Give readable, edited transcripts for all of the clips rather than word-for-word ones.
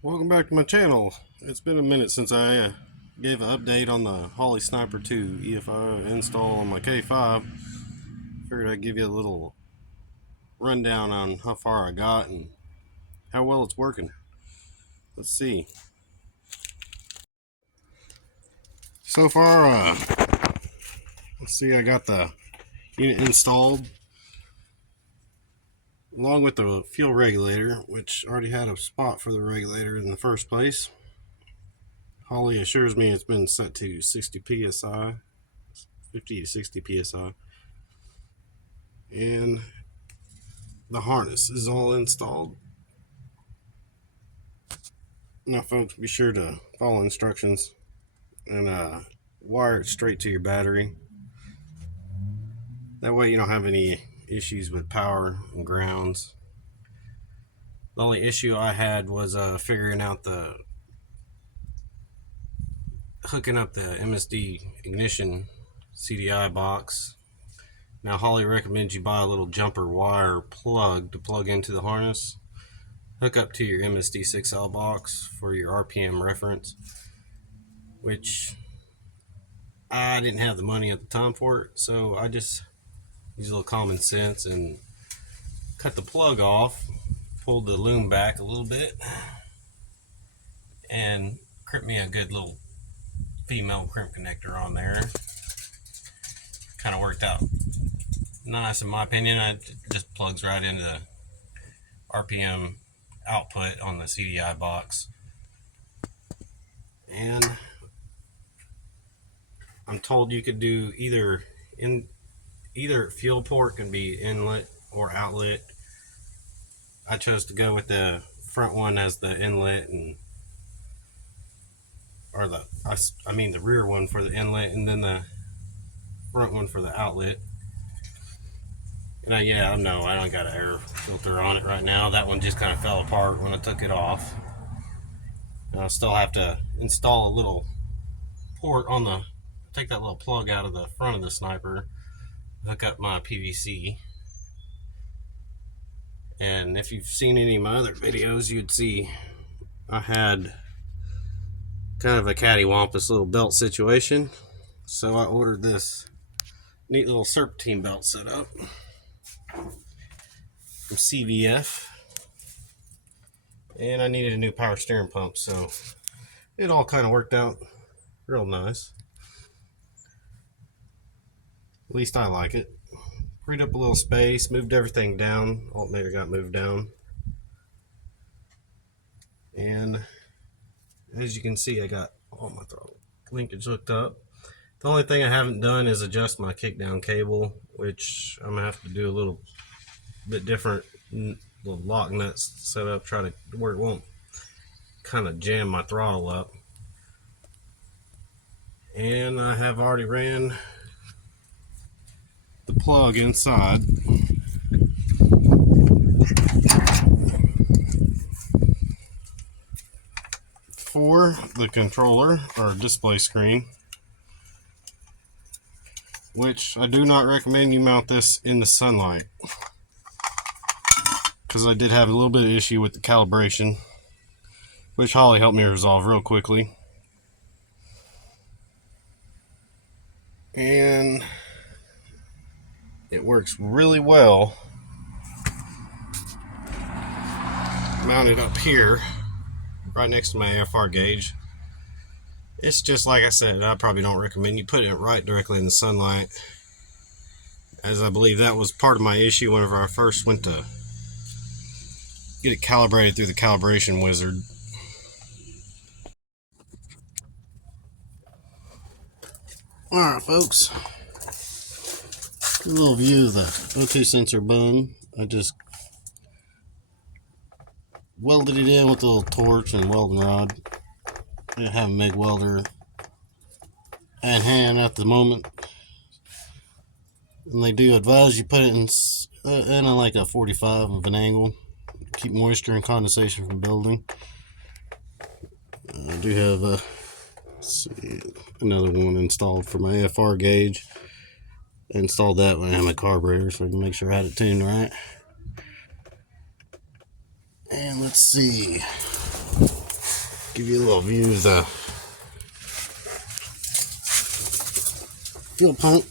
Welcome back to my channel. It's been a minute since I gave an update on the Holley Sniper 2 EFI install on my K5. Figured I'd give you a little rundown on how far I got and how well it's working. Let's see. So far, let's see, I got the unit installed along with the fuel regulator, which already had a spot for the regulator in the first place. Holley assures me it's been set to 60 psi, 50 to 60 psi, and the harness is all installed. Now folks, be sure to follow instructions and wire it straight to your battery. That way you don't have any issues with power and grounds. The only issue I had was figuring out hooking up the MSD ignition CDI box. Now Holley recommends you buy a little jumper wire plug to plug into the harness, hook up to your MSD 6L box for your RPM reference, which I didn't have the money at the time for it, so I just used a little common sense and cut the plug off, pulled the loom back a little bit, and crimped me a good little female crimp connector on there. Kind of worked out nice in my opinion. It just plugs right into the RPM output on the CDI box. And I'm told you could do either fuel port can be inlet or outlet. I chose to go with the front one as the inlet, and the rear one for the inlet, and then the front one for the outlet. And yeah, I know I don't got an air filter on it right now. That one just kind of fell apart when I took it off. And I still have to install a little port on take that little plug out of the front of the Sniper, hook up my PVC. And if you've seen any of my other videos, you'd see I had kind of a cattywampus little belt situation. So I ordered this neat little serpentine belt setup from CVF. And I needed a new power steering pump, so it all kind of worked out real nice. At least I like it. Freed up a little space, moved everything down. Alternator got moved down. And as you can see, I got all my throttle linkage hooked up. The only thing I haven't done is adjust my kickdown cable, which I'm gonna have to do a little bit different, little lock nuts set up, try to where it won't kind of jam my throttle up. And I have already ran the plug inside. For the controller or display screen, which I do not recommend you mount this in the sunlight, because I did have a little bit of issue with the calibration, which Holley helped me resolve real quickly. And it works really well mounted up here right next to my AFR gauge. It's just like I said, I probably don't recommend you putting it right directly in the sunlight, as I believe that was part of my issue whenever I first went to get it calibrated through the calibration wizard. Alright folks, a little view of the O2 sensor bung. I just welded it in with a little torch and welding rod. I have a MIG welder at hand at the moment, and they do advise you put it in like a 45 of an angle, keep moisture and condensation from building. I do have another one installed for my AFR gauge. I installed that when I had my carburetor, so I can make sure I had it tuned right. And let's see, Give you a little view of the fuel pump.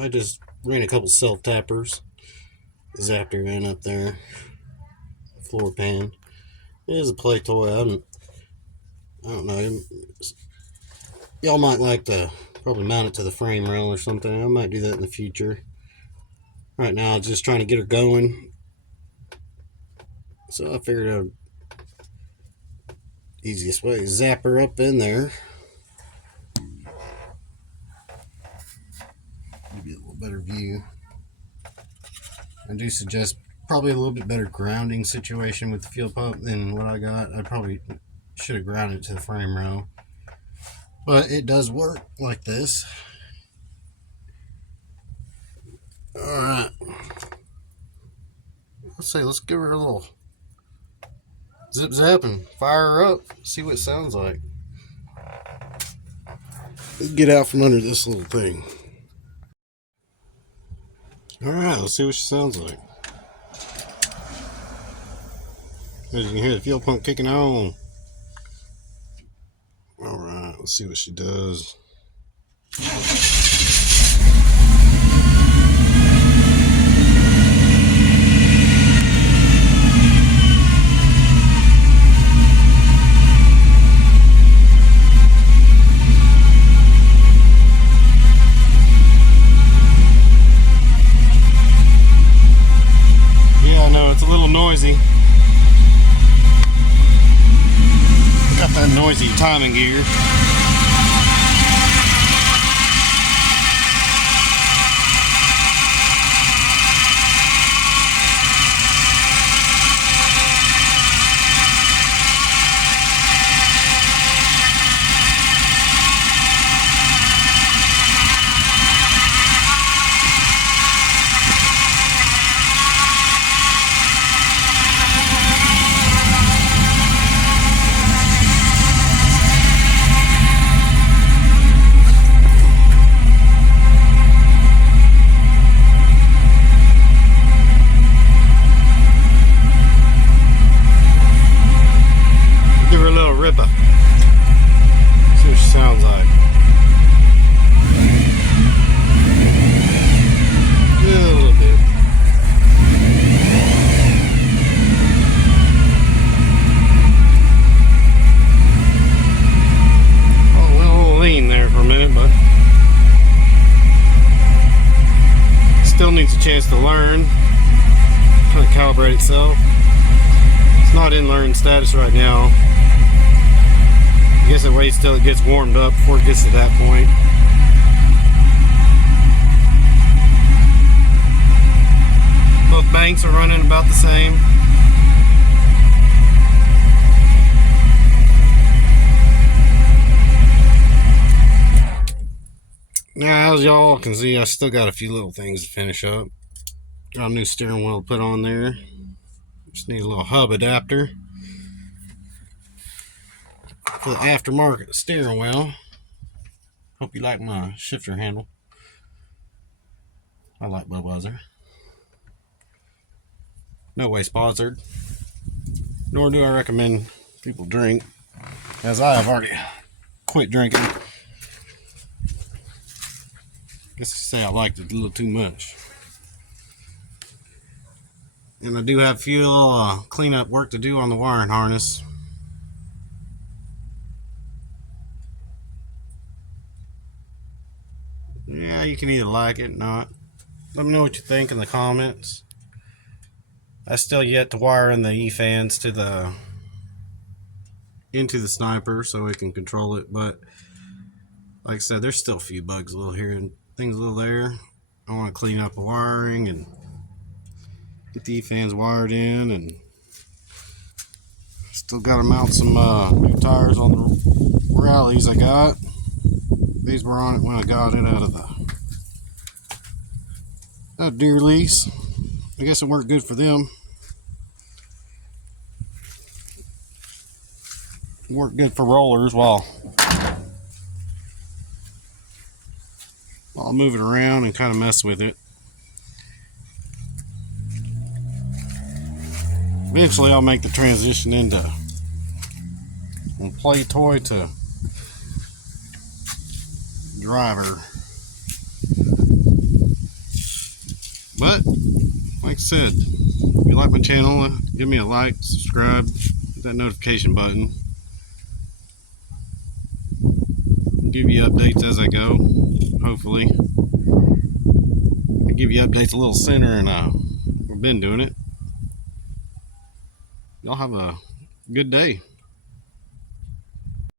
I just ran a couple self tappers. Zapper in up there. Floor pan. It is a play toy. I don't know. Y'all might like to probably mount it to the frame rail or something. I might do that in the future. Right now, I'm just trying to get her going. So I figured out easiest way is zap her up in there. Maybe a little better view. I do suggest probably a little bit better grounding situation with the fuel pump than what I got. I probably should have grounded it to the frame rail. But it does work like this. Alright. Let's give her a little zip zap and fire her up. See what it sounds like. Get out from under this little thing. Alright, let's see what she sounds like. As you can hear the fuel pump kicking on. Alright, let's see what she does. Yeah, I know, it's a little noisy. Got that noisy timing gear. Give her a little ripper. See what she sounds like. Yeah, a little bit. Oh, went a little lean there for a minute, but still needs a chance to learn. Kind of calibrate itself. It's not in learn status right now. I guess it waits till it gets warmed up before it gets to that point. Both banks are running about the same. Now, as y'all can see, I still got a few little things to finish up. Got a new steering wheel to put on there. Just need a little hub adapter for the aftermarket steering wheel. Hope you like my shifter handle. I like Budweiser. No way sponsored. Nor do I recommend people drink, as I have already quit drinking. I guess you say I liked it a little too much. And I do have a few cleanup work to do on the wiring harness. Yeah, you can either like it or not. Let me know what you think in the comments. I still yet to wire in the E-fans to into the sniper so we can control it, but like I said, there's still a few bugs a little here and things a little there. I want to clean up the wiring and get the E-fans wired in, and still got to mount some new tires on the rallies I got. These were on it when I got it out of the deer lease. I guess it worked good for them. Worked good for rollers while I move it around and kind of mess with it. Eventually I'll make the transition into from play toy to driver. But like I said, if you like my channel, give me a like, subscribe, hit that notification button. I'll give you updates as I go, hopefully. I give you updates a little sooner, and we've been doing it. Y'all have a good day.